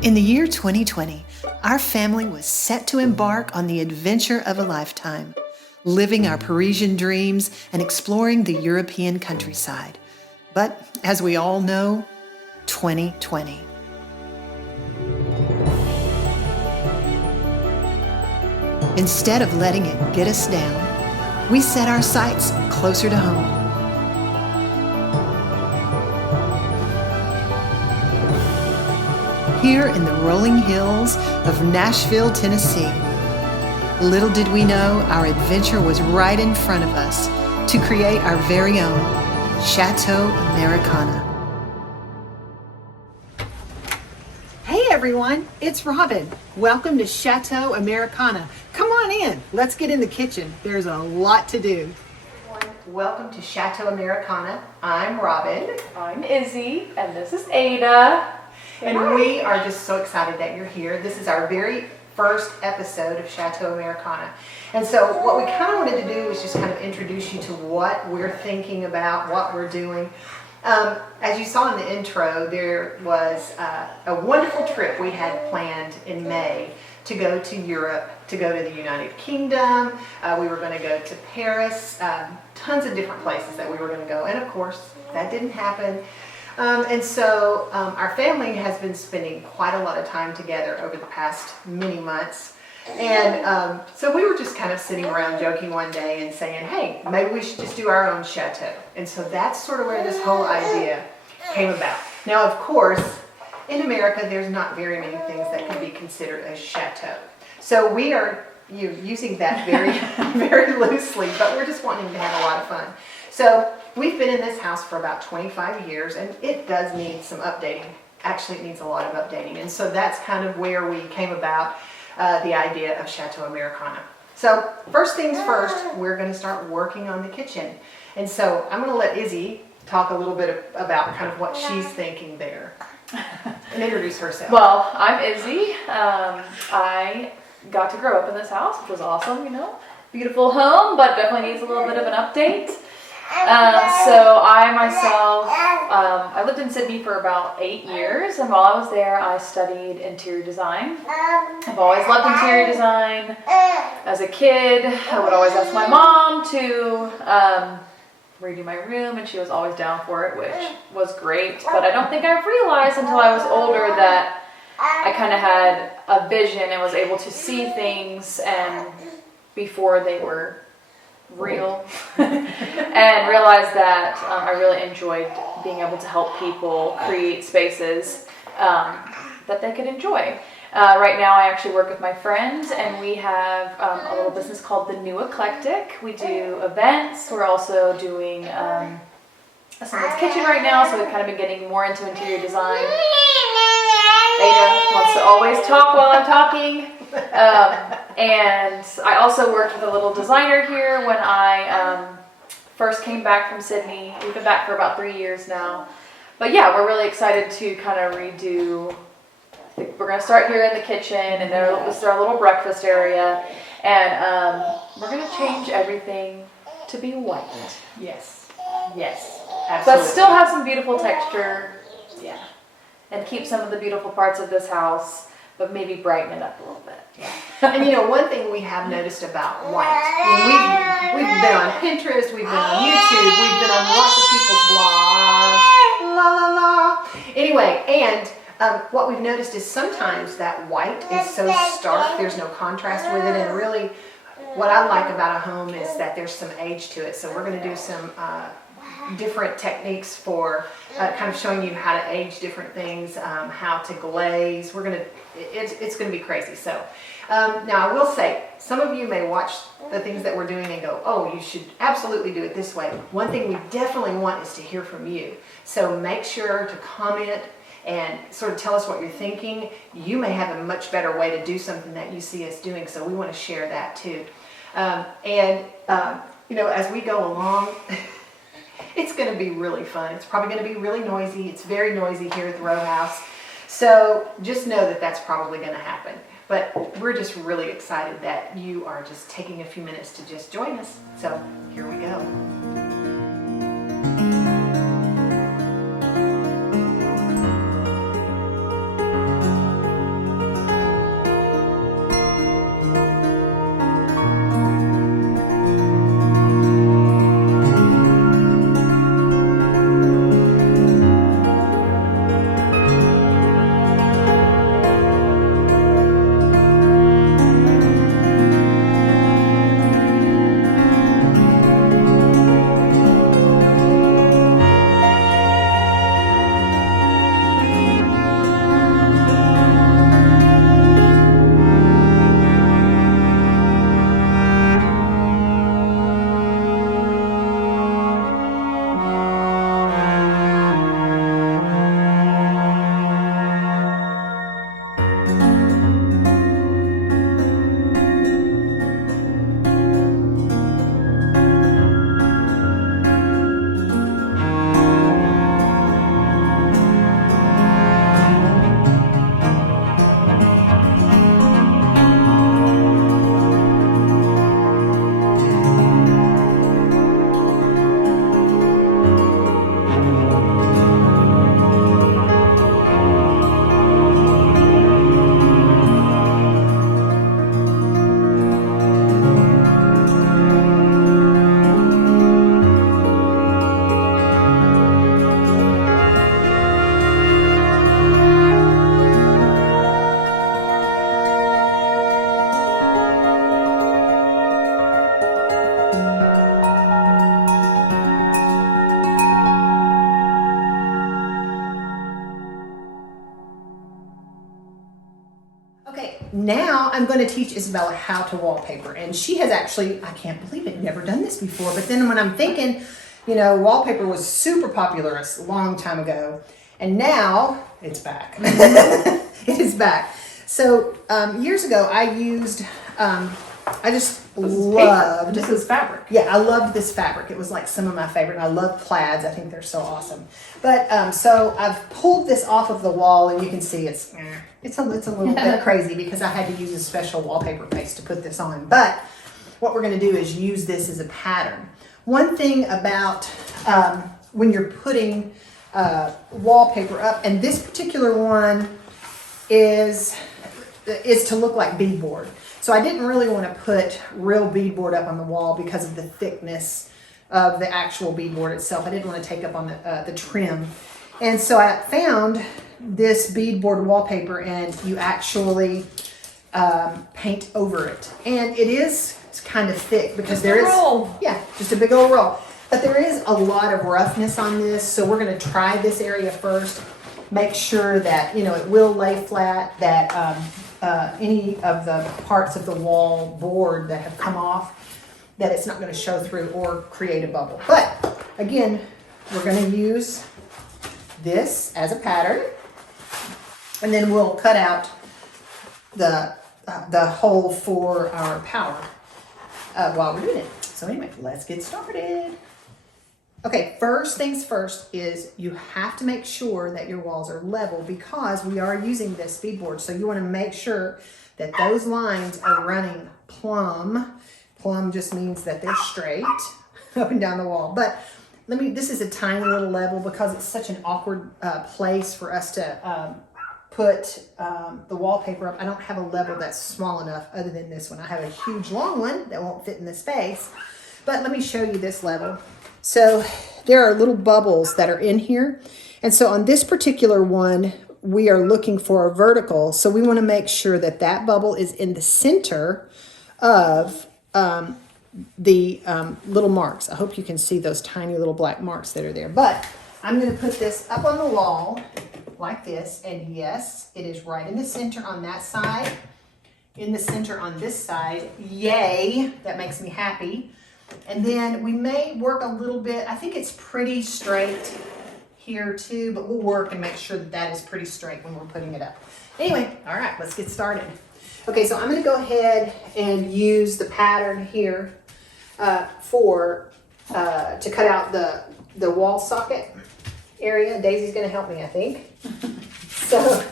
In the year 2020, our family was set to embark on the adventure of a lifetime, living our Parisian dreams and exploring the European countryside. But as we all know, 2020. Instead of letting it get us down, we set our sights closer to home. Here in the rolling hills of Nashville, Tennessee. Little did we know our adventure was right in front of us to create our very own Chateau Americana. Hey everyone, it's Robin. Welcome to Chateau Americana. Come on in, let's get in the kitchen. There's a lot to do. Welcome to Chateau Americana. I'm Robin. I'm Izzy, and this is Ada. And we are just so excited that you're here. This is our very first episode of Chateau Americana. And so what we kind of wanted to do was just kind of introduce you to what we're thinking about, what we're doing. As you saw in the intro, there was a wonderful trip we had planned in May to go to Europe, to go to the United Kingdom. We were going to go to Paris, tons of different places that we were going to go. And of course, that didn't happen. And so our family has been spending quite a lot of time together over the past many months. And so we were just kind of sitting around joking one day and saying, hey, maybe we should just do our own chateau. And so that's sort of where this whole idea came about. Now, of course, in America, there's not very many things that can be considered a chateau. So we are using that very, very loosely, but we're just wanting to have a lot of fun. So we've been in this house for about 25 years, and it does need some updating. Actually, it needs a lot of updating. And so that's kind of where we came about the idea of Chateau Americana. So first things first, we're going to start working on the kitchen. And so I'm going to let Izzy talk a little bit about kind of what she's thinking there and introduce herself. Well, I'm Izzy. I got to grow up in this house, which was awesome, Beautiful home, but definitely needs a little bit of an update. So I myself, I lived in Sydney for about 8 years, and while I was there, I studied interior design. I've always loved interior design. As a kid, I would always ask my mom to redo my room, and she was always down for it, which was great. But I don't think I realized until I was older that I kind of had a vision and was able to see things and before they were real and realized that I really enjoyed being able to help people create spaces that they could enjoy. Right now I actually work with my friends, and we have a little business called The New Eclectic. We do events. We're also doing someone's kitchen right now, so we've kind of been getting more into interior design. Ada wants to always talk while I'm talking. And I also worked with a little designer here when I first came back from Sydney. We've been back for about 3 years now. But yeah, we're really excited to kind of redo. We're going to start here in the kitchen, and this is our little breakfast area. And we're going to change everything to be white. Yes, absolutely. But still have some beautiful texture. Yeah. And keep some of the beautiful parts of this house, but maybe brighten it up a little bit. Yeah. And one thing we have noticed about white, we've been on Pinterest, we've been on YouTube, we've been on lots of people's blogs, la la la. Anyway, and what we've noticed is sometimes that white is so stark, there's no contrast with it, and really what I like about a home is that there's some age to it. So we're going to do some different techniques for kind of showing you how to age different things, how to glaze. It's going to be crazy. So now I will say, some of you may watch the things that we're doing and go, oh, you should absolutely do it this way. One thing we definitely want is to hear from you. So make sure to comment and sort of tell us what you're thinking. You may have a much better way to do something that you see us doing, so we want to share that too. As we go along, it's going to be really fun. It's probably going to be really noisy. It's very noisy here at the row house. So just know that that's probably going to happen. But we're just really excited that you are just taking a few minutes to just join us. So here we go. now I'm going to teach Isabella how to wallpaper. And she has actually, I can't believe it, never done this before. But then when I'm thinking, you know, wallpaper was super popular a long time ago. And now it's back. It is back. So years ago I used, I just loved. This is fabric. Yeah, I loved this fabric. It was like some of my favorite. I love plaids. I think they're so awesome. But so I've pulled this off of the wall, and you can see it's a little bit crazy because I had to use a special wallpaper paste to put this on. But what we're going to do is use this as a pattern. One thing about when you're putting wallpaper up, and this particular one is to look like beadboard. So I didn't really want to put real beadboard up on the wall because of the thickness of the actual beadboard itself. I didn't want to take up on the trim. And so I found this beadboard wallpaper, and you actually paint over it. And it's kind of thick because there is, yeah, just a big old roll. But there is a lot of roughness on this, so we're going to try this area first. Make sure that, you know, it will lay flat, that any of the parts of the wall board that have come off, that it's not going to show through or create a bubble. But again, we're going to use this as a pattern, and then we'll cut out the hole for our power while we're doing it. So anyway, let's get started. Okay, first things first is you have to make sure that your walls are level because we are using this beadboard. So you want to make sure that those lines are running plumb. Plumb just means that they're straight up and down the wall. But this is a tiny little level because it's such an awkward place for us to put the wallpaper up. I don't have a level that's small enough other than this one. I have a huge long one that won't fit in this space. But let me show you this level. So there are little bubbles that are in here. And so on this particular one, we are looking for a vertical. So we want to make sure that that bubble is in the center of the little marks. I hope you can see those tiny little black marks that are there. But I'm going to put this up on the wall like this. And yes, it is right in the center on that side. In the center on this side. Yay! That makes me happy. And then we may work a little bit. I think it's pretty straight here too, but we'll work and make sure that that is pretty straight when we're putting it up. Anyway, all right, let's get started. Okay, so I'm going to go ahead and use the pattern here to cut out the wall socket area. Daisy's going to help me, I think. So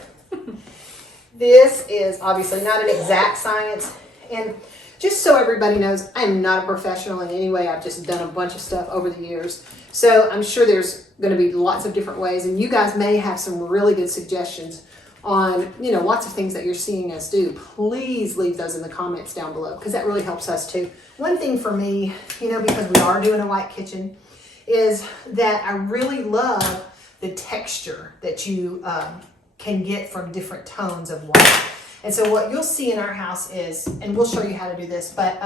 this is obviously not an exact science, and just so everybody knows, I'm not a professional in any way. I've just done a bunch of stuff over the years. So I'm sure there's going to be lots of different ways, and you guys may have some really good suggestions on, you know, lots of things that you're seeing us do. Please leave those in the comments down below because that really helps us too. One thing for me, you know, because we are doing a white kitchen, is that I really love the texture that you can get from different tones of white. And so what you'll see in our house is, and we'll show you how to do this, but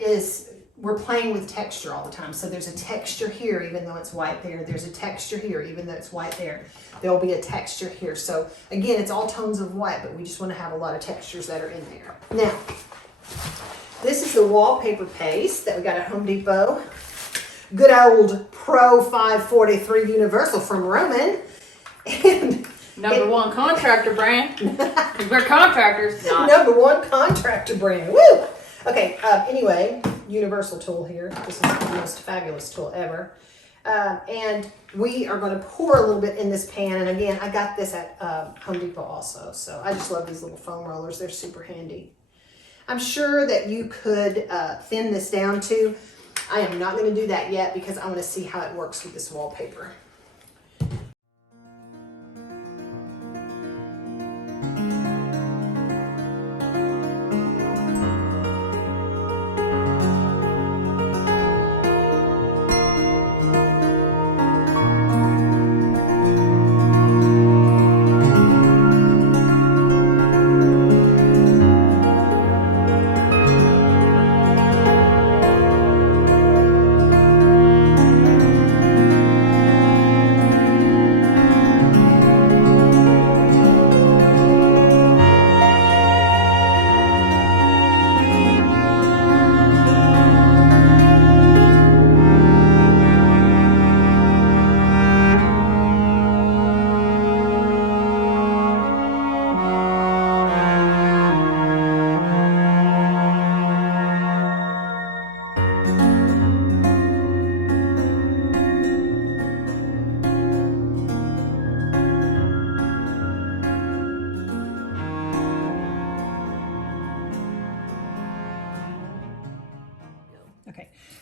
is we're playing with texture all the time. So there's a texture here, even though it's white there. There's a texture here, even though it's white there. There'll be a texture here. So again, it's all tones of white, but we just want to have a lot of textures that are in there. Now, this is the wallpaper paste that we got at Home Depot. Good old Pro 543 Universal from Roman. And Number one contractor brand. We're contractors. Not. Number one contractor brand. Woo! Okay, anyway, universal tool here. This is the most fabulous tool ever. And we are going to pour a little bit in this pan. And again, I got this at Home Depot also. So I just love these little foam rollers. They're super handy. I'm sure that you could thin this down too. I am not going to do that yet because I want to see how it works with this wallpaper.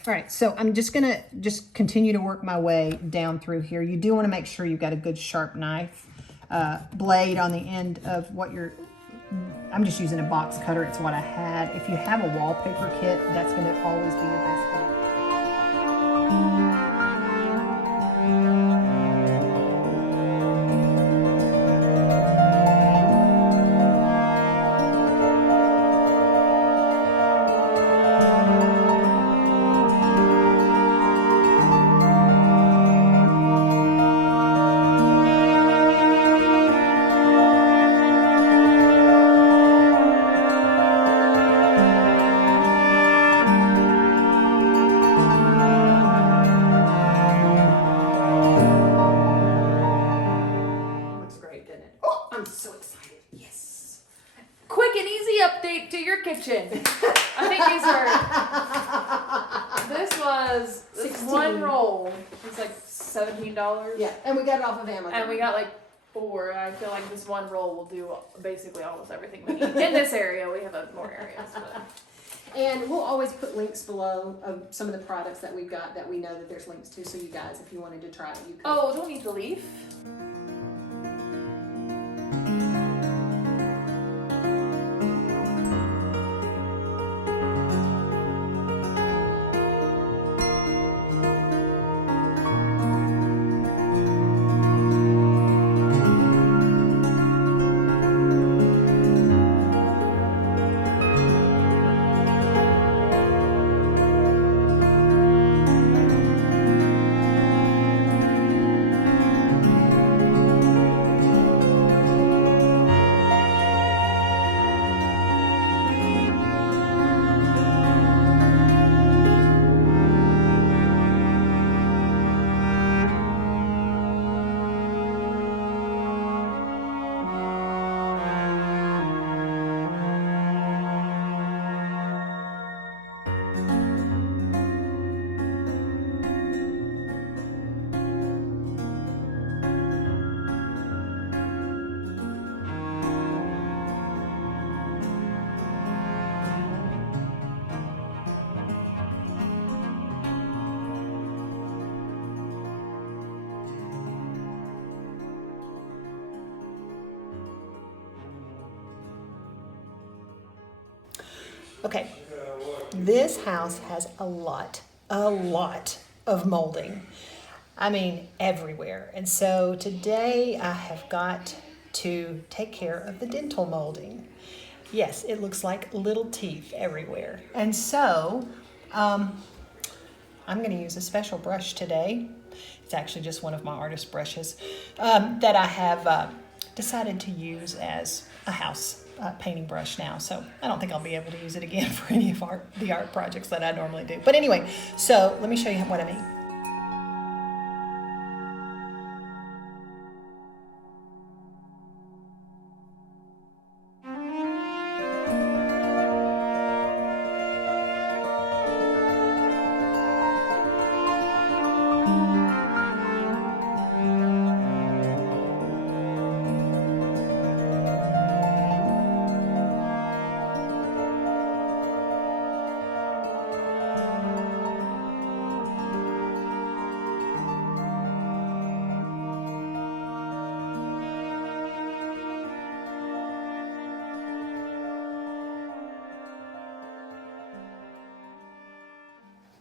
All right, so I'm just gonna continue to work my way down through here. You do want to make sure you've got a good sharp knife blade on the end of what you're, I'm just using a box cutter, it's what I had. If you have a wallpaper kit, that's gonna always be your best bet. I'm so excited. Yes. Quick and easy update to your kitchen. I think this was 16. one roll. It's like $17. Yeah, and we got it off of Amazon. And we got like 4. I feel like this one roll will do basically almost everything we need. In this area, we have more areas. But. And we'll always put links below of some of the products that we've got that we know that there's links to. So you guys, if you wanted to try it, you could. Oh, don't need the leaf. Okay, this house has a lot of molding. I mean, everywhere. And so today I have got to take care of the dental molding. Yes, it looks like little teeth everywhere. And so I'm going to use a special brush today. It's actually just one of my artist brushes that I have decided to use as a house painting brush now. So I don't think I'll be able to use it again for any of the art projects that I normally do. But anyway, so let me show you what I mean.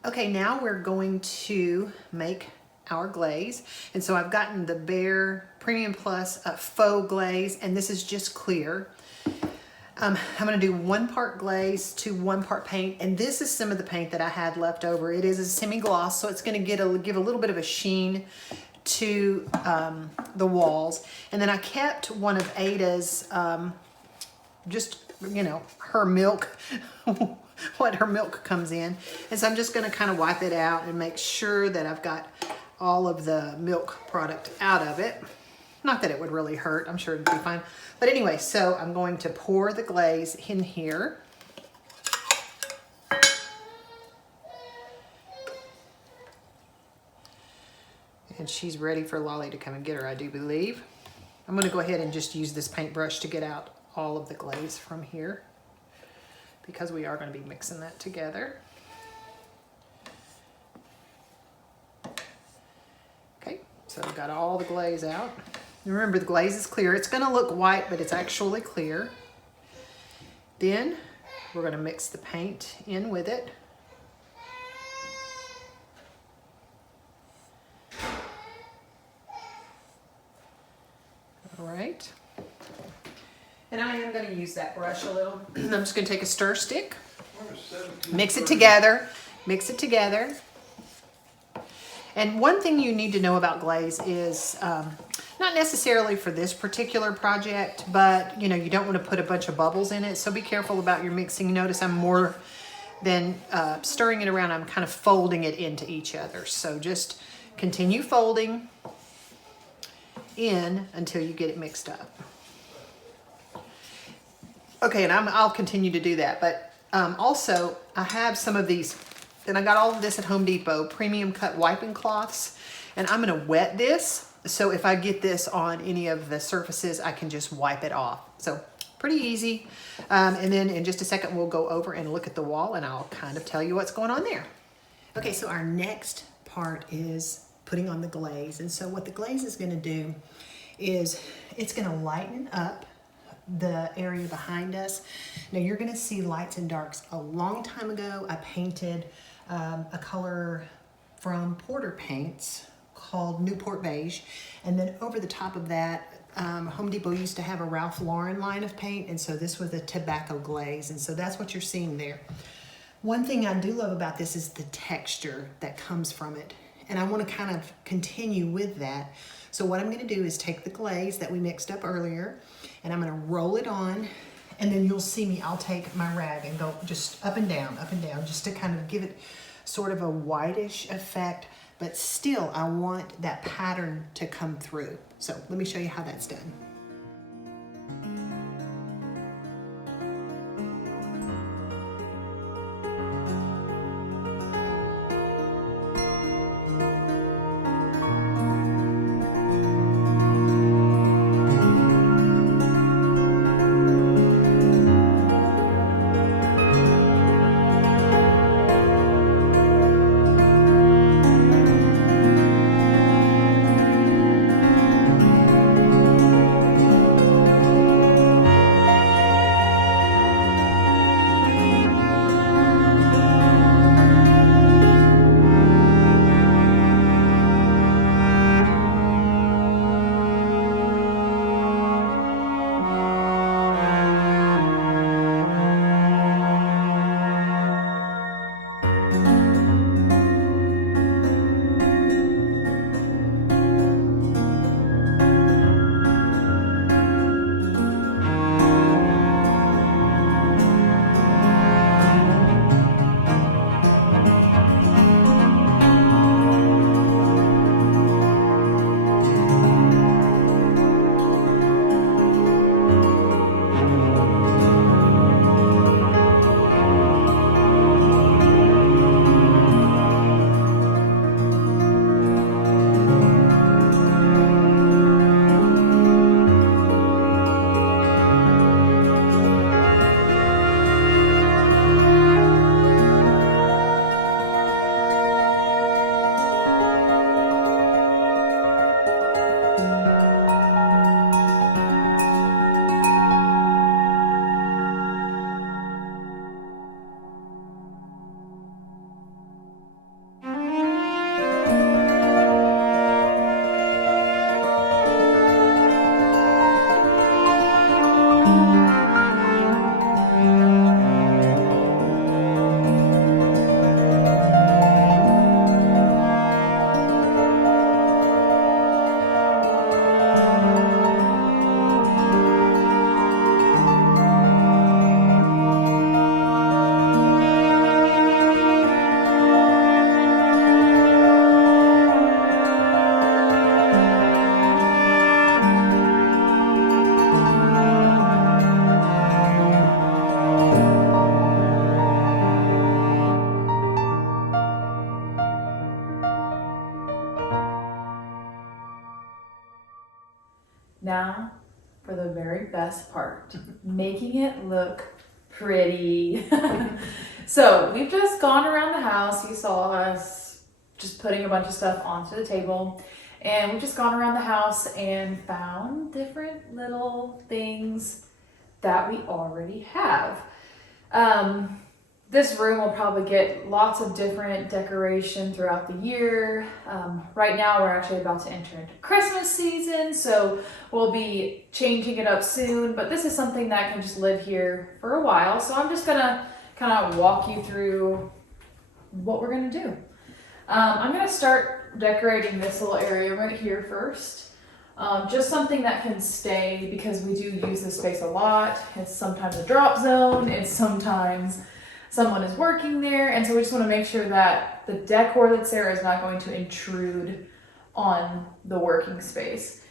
Okay, now we're going to make our glaze. And so I've gotten the Behr Premium Plus Faux glaze, and this is just clear. I'm gonna do 1 part glaze to 1 part paint, and this is some of the paint that I had left over. It is a semi-gloss, so it's gonna give a little bit of a sheen to the walls. And then I kept one of Ada's, just, you know, her milk, what her milk comes in. And so I'm just gonna kind of wipe it out and make sure that I've got all of the milk product out of it. Not that it would really hurt, I'm sure it'd be fine. But anyway, so I'm going to pour the glaze in here. And she's ready for Lolli to come and get her, I do believe. I'm gonna go ahead and just use this paintbrush to get out all of the glaze from here, because we are going to be mixing that together. So I've got all the glaze out. Remember, the glaze is clear. It's going to look white, but it's actually clear. Then we're going to mix the paint in with it. All right. And I am going to use that brush a little. I'm just going to take a stir stick, mix it together, mix it together. And one thing you need to know about glaze is, not necessarily for this particular project, but you know, you don't want to put a bunch of bubbles in it. So be careful about your mixing. Notice I'm more than stirring it around, I'm kind of folding it into each other. So just continue folding in until you get it mixed up. Okay, and I'll continue to do that. But also, I have some of these, and I got all of this at Home Depot, premium cut wiping cloths. And I'm gonna wet this, so if I get this on any of the surfaces, I can just wipe it off. So pretty easy. And then in just a second, we'll go over and look at the wall, and I'll kind of tell you what's going on there. Okay, so our next part is putting on the glaze. And so what the glaze is gonna do is it's gonna lighten up the area behind us. Now you're gonna see lights and darks. A long time ago, I painted a color from Porter Paints called Newport Beige. And then over the top of that, Home Depot used to have a Ralph Lauren line of paint. And so this was a tobacco glaze. And so that's what you're seeing there. One thing I do love about this is the texture that comes from it. And I wanna kind of continue with that. So what I'm gonna do is take the glaze that we mixed up earlier, and I'm gonna roll it on, and then you'll see me, I'll take my rag and go just up and down, just to kind of give it sort of a whitish effect, but still I want that pattern to come through. So let me show you how that's done. Now for the very best part, making it look pretty. So we've just gone around the house. You saw us just putting a bunch of stuff onto the table. And we've just gone around the house and found different little things that we already have. This room will probably get lots of different decoration throughout the year. Right now we're actually about to enter into Christmas season, so we'll be changing it up soon, but this is something that can just live here for a while. So I'm just gonna kind of walk you through what we're gonna do. I'm gonna start decorating this little area right here first. Just something that can stay, because we do use this space a lot. It's sometimes a drop zone, it's sometimes someone is working there, and so we just want to make sure that the decor that's there is not going to intrude on the working space.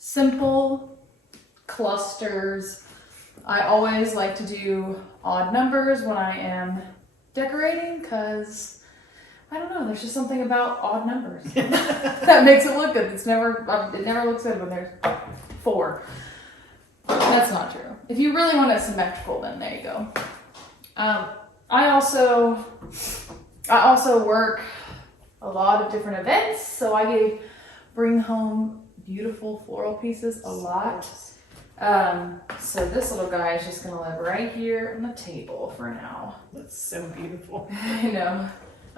Simple clusters. I always like to do odd numbers when I am decorating, because I don't know, there's just something about odd numbers that makes it look good. It never looks good when there's 4. That's not true. If you really want it symmetrical, then there you go. I also work a lot of different events, so I bring home beautiful floral pieces a lot. So this little guy is just gonna live right here on the table for now. That's so beautiful. I know.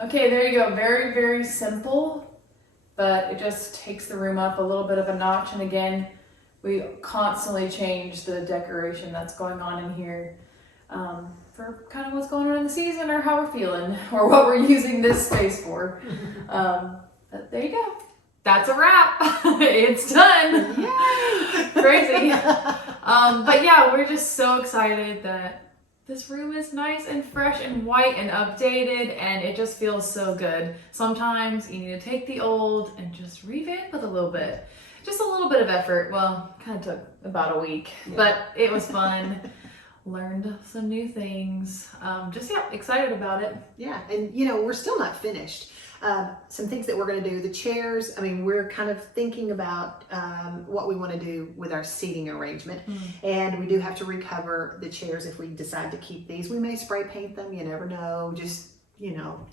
Okay, there you go. Very, very simple, but it just takes the room up a little bit of a notch. And again, we constantly change the decoration that's going on in here for kind of what's going on in the season, or how we're feeling, or what we're using this space for. But there you go. That's a wrap. It's done. Yay! Crazy. But yeah, we're just so excited that this room is nice and fresh and white and updated, and it just feels so good. Sometimes you need to take the old and just revamp it a little bit. Just a little bit of effort. Well, kind of took about a week, but it was fun. Learned some new things. Excited about it. Yeah, and we're still not finished. Some things that we're going to do, the chairs, we're kind of thinking about what we want to do with our seating arrangement. And we do have to recover the chairs if we decide to keep these. We may spray paint them, you never know. Just,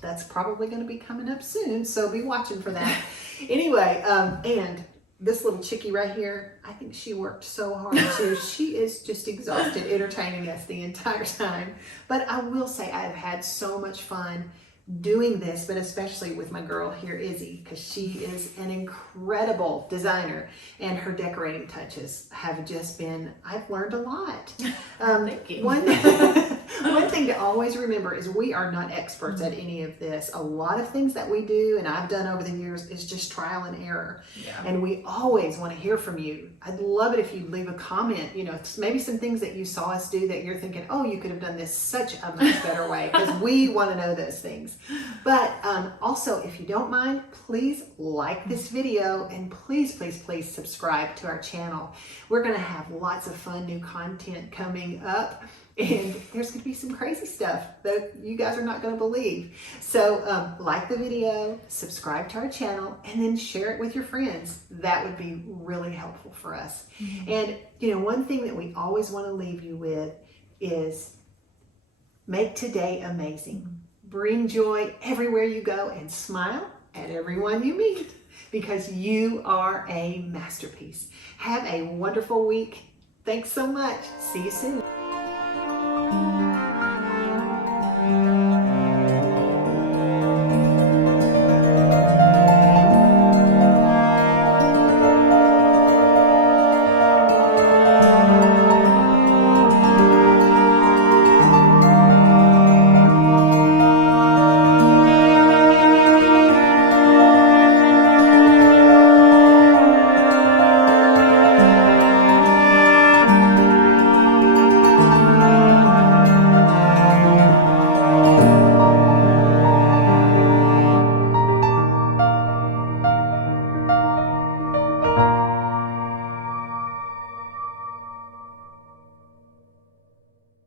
that's probably going to be coming up soon, so be watching for that. Anyway, and this little chickie right here, I think she worked so hard too. She is just exhausted entertaining us the entire time. But I will say I've had so much fun doing this, but especially with my girl here, Izzy, because she is an incredible designer, and her decorating touches have just been, I've learned a lot. Thank you. One thing to always remember is we are not experts at any of this. A lot of things that we do and I've done over the years is just trial and error. Yeah. And we always want to hear from you. I'd love it if you'd leave a comment, you know, maybe some things that you saw us do that you're thinking, oh, you could have done this such a much better way, because we want to know those things. But also, if you don't mind, please like this video and please, please, please subscribe to our channel. We're going to have lots of fun new content coming up. And there's going to be some crazy stuff that you guys are not going to believe. So like the video, subscribe to our channel, and then share it with your friends. That would be really helpful for us. Mm-hmm. And you know, one thing that we always want to leave you with is make today amazing. Bring joy everywhere you go and smile at everyone you meet, because you are a masterpiece. Have a wonderful week. Thanks so much. See you soon.